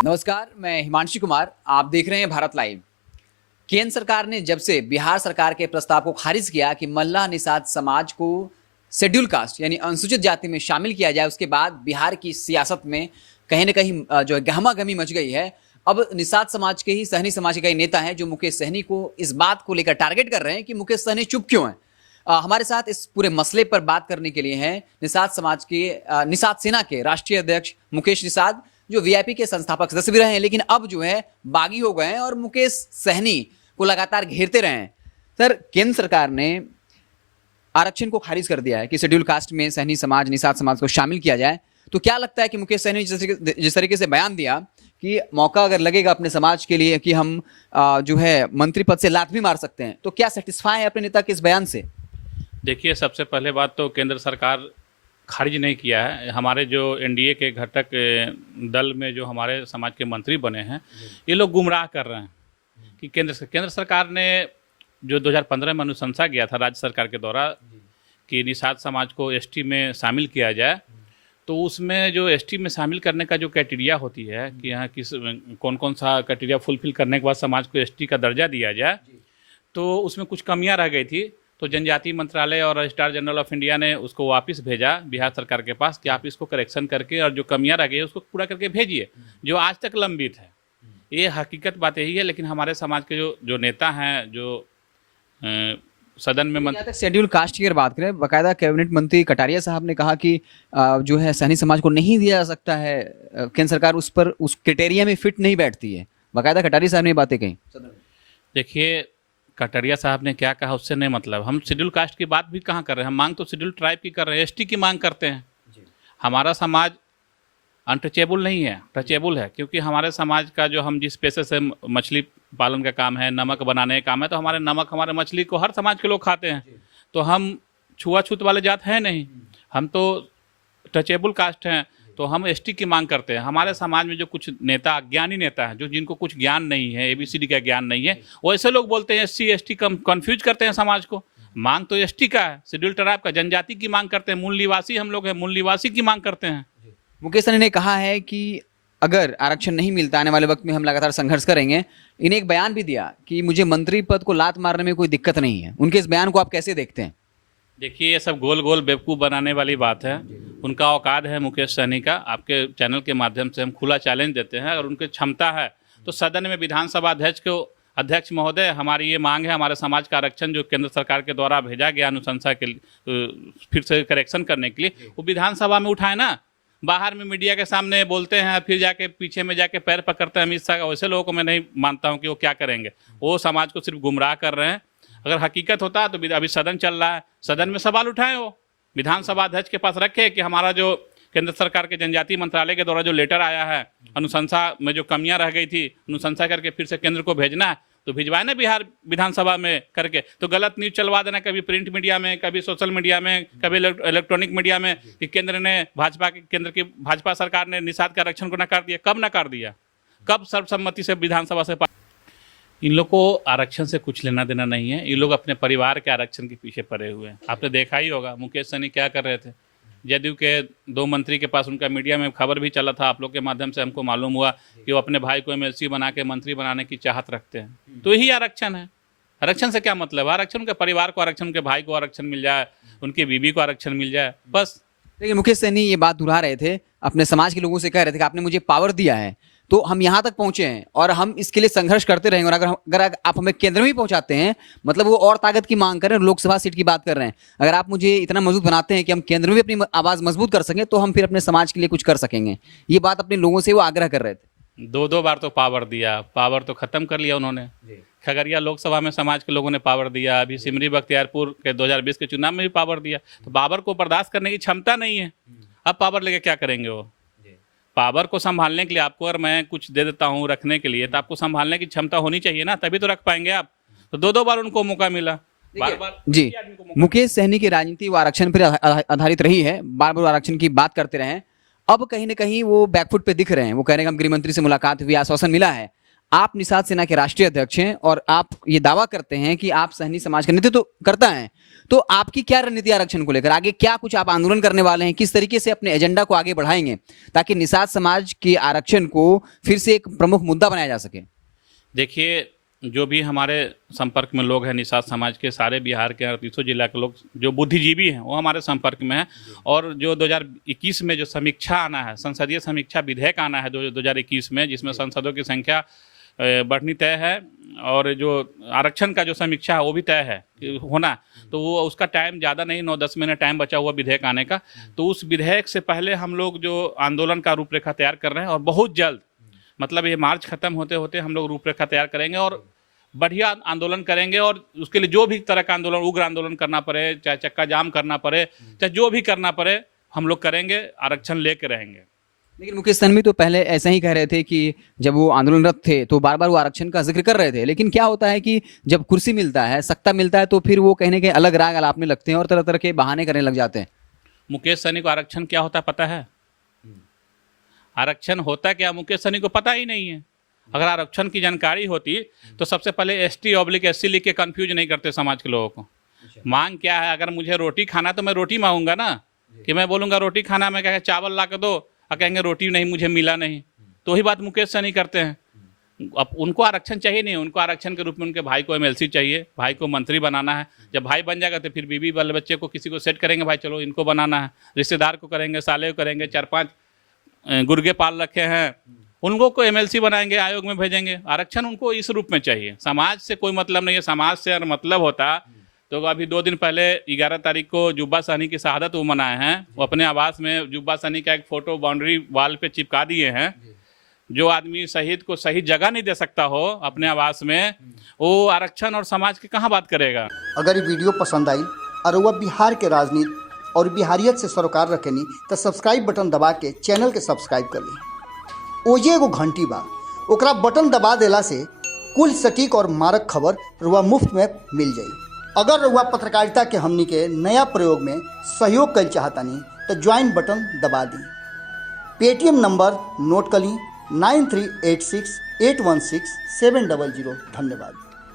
नमस्कार, मैं हिमांशु कुमार। आप देख रहे हैं भारत लाइव। केंद्र सरकार ने जब से बिहार सरकार के प्रस्ताव को खारिज किया कि मल्लाह निषाद समाज को शेड्यूल कास्ट यानी अनुसूचित जाति में शामिल किया जाए, उसके बाद बिहार की सियासत में कहीं न कहीं जो है गहमागहमी मच गई है। अब निषाद समाज के ही सहनी समाज के कई नेता हैं जो मुकेश सहनी को इस बात को लेकर टारगेट कर रहे हैं कि मुकेश सहनी चुप क्यों हैं। हमारे साथ इस पूरे मसले पर बात करने के लिए हैं निषाद समाज के निषाद सेना के राष्ट्रीय अध्यक्ष मुकेश निषाद, जो वीआईपी के संस्थापक सदस्य भी रहे हैं, लेकिन अब जो है बागी हो गए हैं और मुकेश सहनी को लगातार घेरते रहे हैं। सर, केंद्र सरकार ने आरक्षण को खारिज कर दिया है कि शेड्यूल कास्ट में सहनी समाज, निषाद समाज को शामिल किया जाए, तो क्या लगता है कि मुकेश सहनी जिस तरीके से बयान दिया कि मौका अगर लगेगा अपने समाज के लिए कि हम जो है मंत्री पद से लात भी मार सकते हैं, तो क्या सेटिस्फाई है अपने नेता के इस बयान से? देखिए, सबसे पहले बात तो केंद्र सरकार खारिज नहीं किया है। हमारे जो एनडीए के घटक दल में जो हमारे समाज के मंत्री बने हैं, ये लोग गुमराह कर रहे हैं कि केंद्र सरकार ने जो 2015 में अनुशंसा किया था राज्य सरकार के द्वारा कि निषाद समाज को एसटी में शामिल किया जाए, तो उसमें जो एसटी में शामिल करने का जो क्राइटेरिया होती है कि यहाँ किस कौन कौन सा क्राइटेरिया फुलफिल करने के बाद समाज को एसटी का दर्जा दिया जाए, तो उसमें कुछ कमियां रह गई थी। तो जनजातीय मंत्रालय और रजिस्ट्रार जनरल ऑफ इंडिया ने उसको वापस भेजा बिहार सरकार के पास कि आप इसको करेक्शन करके और जो कमियां रह गई उसको पूरा करके भेजिए, जो आज तक लंबित है। ये हकीकत बात यही है। लेकिन हमारे समाज के जो नेता हैं, जो सदन में मंत्री शेड्यूल कास्ट की अगर बात करें, बाकायदा कैबिनेट मंत्री कटारिया साहब ने कहा कि जो है सहनी समाज को नहीं दिया जा सकता है, केंद्र सरकार उस पर उस क्राइटेरिया में फिट नहीं बैठती है। बाकायदा कटारिया साहब ने बातें कही। देखिए, कटारिया साहब ने क्या कहा उससे नहीं मतलब। हम शेड्यूल कास्ट की बात भी कहाँ कर रहे हैं, हम मांग तो शेड्यूल ट्राइब की कर रहे हैं, एसटी की मांग करते हैं। हमारा समाज अनटचेबल नहीं है, टचेबल है। क्योंकि हमारे समाज का जो हम जिस पेशे से मछली पालन का काम है, नमक बनाने का काम है, तो हमारे नमक, हमारे मछली को हर समाज के लोग खाते हैं। तो हम छुआछूत वाले जात हैं नहीं, हम तो टचेबल कास्ट हैं। तो हम एसटी की मांग करते हैं। हमारे समाज में जो कुछ नेता, अज्ञानी नेता हैं, जो जिनको कुछ ज्ञान नहीं है, एबीसीडी का ज्ञान नहीं है, वो ऐसे लोग बोलते हैं एससी एसटी कंफ्यूज करते हैं समाज को। मांग तो एसटी का है, शेड्यूल ट्राइब का, जनजाति की मांग करते हैं। मूल निवासी हम लोग हैं, मूल निवासी की मांग करते हैं। मुकेश सहनी ने कहा है कि अगर आरक्षण नहीं मिलता, आने वाले वक्त में हम लगातार संघर्ष करेंगे। इन्हें एक बयान भी दिया कि मुझे मंत्री पद को लात मारने में कोई दिक्कत नहीं है। उनके इस बयान को आप कैसे देखते हैं? देखिए, ये सब गोल गोल बेवकूफ़ बनाने वाली बात है। उनका औकात है मुकेश सहनी का। आपके चैनल के माध्यम से हम खुला चैलेंज देते हैं, अगर उनकी क्षमता है तो सदन में विधानसभा अध्यक्ष महोदय, हमारी ये मांग है, हमारे समाज का आरक्षण जो केंद्र सरकार के द्वारा भेजा गया अनुशंसा के फिर से करेक्शन करने के लिए, वो विधानसभा में उठाए ना। बाहर में मीडिया के सामने बोलते हैं, फिर जाके पीछे में जाके पैर पकड़ते हैं अमित शाह का। वैसे लोगों को मैं नहीं मानता हूँ कि वो क्या करेंगे। वो समाज को सिर्फ गुमराह कर रहे हैं। अगर हकीकत होता तो अभी सदन चल रहा है, सदन में सवाल उठाए, वो विधानसभा अध्यक्ष के पास रखे कि हमारा जो केंद्र सरकार के जनजातीय मंत्रालय के द्वारा जो लेटर आया है, अनुशंसा में जो कमियां रह गई थी, अनुशंसा करके फिर से केंद्र को भेजना है, तो भिजवाए ना बिहार विधानसभा में करके। तो गलत न्यूज चलवा देना, कभी प्रिंट मीडिया में, कभी सोशल मीडिया में, कभी इलेक्ट्रॉनिक मीडिया में कि केंद्र की भाजपा सरकार ने निषाद के आरक्षण को नकार दिया। कब नकार दिया? कब सर्वसम्मति से विधानसभा से? इन लोग को आरक्षण से कुछ लेना देना नहीं है। ये लोग अपने परिवार के आरक्षण के पीछे पड़े हुए हैं। आपने देखा ही होगा मुकेश सहनी क्या कर रहे थे। जदयू के 2 मंत्री के पास उनका मीडिया में खबर भी चला था, आप लोग के माध्यम से हमको मालूम हुआ कि वो अपने भाई को एमएलसी बना के मंत्री बनाने की चाहत रखते हैं। तो यही आरक्षण है। आरक्षण से क्या मतलब? आरक्षण उनके परिवार को आरक्षण, उनके भाई को आरक्षण मिल जाए, उनकी बीवी को आरक्षण मिल जाए, बस। लेकिन मुकेश सहनी ये बात दोहरा रहे थे, अपने समाज के लोगों से कह रहे थे कि आपने मुझे पावर दिया है तो हम यहाँ तक पहुंचे हैं और हम इसके लिए संघर्ष करते रहेंगे। और अगर आप हमें केंद्र में भी पहुंचाते हैं, मतलब वो और ताकत की मांग कर रहे हैं, लोकसभा सीट की बात कर रहे हैं, अगर आप मुझे इतना मजबूत बनाते हैं कि हम केंद्र में भी अपनी आवाज मजबूत कर सकें, तो हम फिर अपने समाज के लिए कुछ कर सकेंगे। ये बात अपने लोगों से वो आग्रह कर रहे थे। 2 बार तो पावर दिया, पावर तो खत्म कर लिया उन्होंने। खगड़िया लोकसभा में समाज के लोगों ने पावर दिया, अभी सिमरी बख्तियारपुर के 2020 के चुनाव में भी पावर दिया। तो पावर को बर्दाश्त करने की क्षमता नहीं है। अब पावर लेके क्या करेंगे वो? पावर को संभालने के लिए आपको अगर मैं कुछ दे देता हूँ रखने के लिए, तो आपको संभालने की क्षमता होनी चाहिए ना, तभी तो रख पाएंगे आप। तो 2 बार उनको मौका मिला। बार जी, मुकेश सहनी की राजनीति वो आरक्षण पर आधारित रही है, बार बार आरक्षण की बात करते रहे। अब कहीं ना कहीं वो बैकफुट पे दिख रहे हैं। वो कह रहे हैं हम गृह मंत्री से मुलाकात हुई, आश्वासन मिला है। आप निषाद सेना के राष्ट्रीय अध्यक्ष हैं और आप ये दावा करते हैं कि आप सहनी समाज का नेतृत्व करता है, तो आपकी क्या रणनीति आरक्षण को लेकर? आगे क्या कुछ आप आंदोलन करने वाले हैं? किस तरीके से अपने एजेंडा को आगे बढ़ाएंगे ताकि निषाद समाज के आरक्षण को फिर से एक प्रमुख मुद्दा बनाया जा सके? देखिए, जो भी हमारे संपर्क में लोग हैं निषाद समाज के, सारे बिहार के 38 जिला के लोग जो बुद्धिजीवी हैं वो हमारे संपर्क में हैं। और जो 2021 में जो समीक्षा आना है, संसदीय समीक्षा विधेयक आना है 2021 में, जिसमें सांसदों की संख्या बढ़नी तय है और जो आरक्षण का जो समीक्षा है वो भी तय है होना, तो वो उसका टाइम ज़्यादा नहीं, 9-10 महीने टाइम बचा हुआ विधेयक आने का। तो उस विधेयक से पहले हम लोग जो आंदोलन का रूपरेखा तैयार कर रहे हैं और बहुत जल्द, मतलब ये मार्च खत्म होते होते हम लोग रूपरेखा तैयार करेंगे और बढ़िया आंदोलन करेंगे। और उसके लिए जो भी तरह का आंदोलन, उग्र आंदोलन करना पड़े, चाहे चक्का जाम करना पड़े, चाहे जो भी करना पड़े, हम लोग करेंगे, आरक्षण लेके रहेंगे। लेकिन मुकेश सहनी तो पहले ऐसा ही कह रहे थे कि जब वो आंदोलनरत थे तो बार बार वो आरक्षण का जिक्र कर रहे थे, लेकिन क्या होता है कि जब कुर्सी मिलता है, सत्ता मिलता है, तो फिर वो कहने के अलग राग अलापने लगते हैं और तरह तरह के बहाने करने लग जाते हैं। मुकेश सहनी को आरक्षण क्या होता है पता है? आरक्षण होता क्या मुकेश सहनी को पता ही नहीं है। अगर आरक्षण की जानकारी होती तो सबसे पहले ST/SC लिख के कंफ्यूज नहीं करते समाज के लोगों को। मांग क्या है? अगर मुझे रोटी खाना तो मैं रोटी मांगूंगा ना, कि मैं बोलूंगा रोटी खाना, मैं कहेंगे चावल ला के दो और कहेंगे रोटी नहीं, मुझे मिला नहीं। तो वही बात मुकेश सहनी करते हैं। अब उनको आरक्षण चाहिए नहीं, उनको आरक्षण के रूप में उनके भाई को MLC चाहिए, भाई को मंत्री बनाना है। जब भाई बन जाएगा तो फिर बीवी वाले बच्चे को किसी को सेट करेंगे, भाई चलो इनको बनाना है, रिश्तेदार को करेंगे, साले को करेंगे, 4-5 गुर्गे पाल रखे हैं, उनको को MLC बनाएंगे, आयोग में भेजेंगे। आरक्षण उनको इस रूप में चाहिए, समाज से कोई मतलब नहीं है। समाज से अगर मतलब होता तो अभी 2 दिन पहले 11 तारीख को जुब्बा सहनी की शहादत वो मनाए हैं, वो अपने आवास में जुब्बा सहनी का एक फोटो बाउंड्री वाल पे चिपका दिए हैं। जो आदमी शहीद को सही जगह नहीं दे सकता हो अपने आवास में, वो आरक्षण और समाज की कहाँ बात करेगा? अगर ये वीडियो पसंद आई और वह बिहार के राजनीति और बिहारियत से सरोकार रखेनी तो सब्सक्राइब बटन दबा के चैनल के सब्सक्राइब कर ली। ओजे एगो घंटी बा, ओकरा बटन दबा देला से कुल सटीक और मारक खबर रुआ मुफ्त में मिल जाई। अगर रुआ पत्रकारिता के हमनी के नया प्रयोग में सहयोग कर चाहतानी तो ज्वाइन बटन दबा दी। पेटीएम नंबर नोट कर ली 9386816700। धन्यवाद।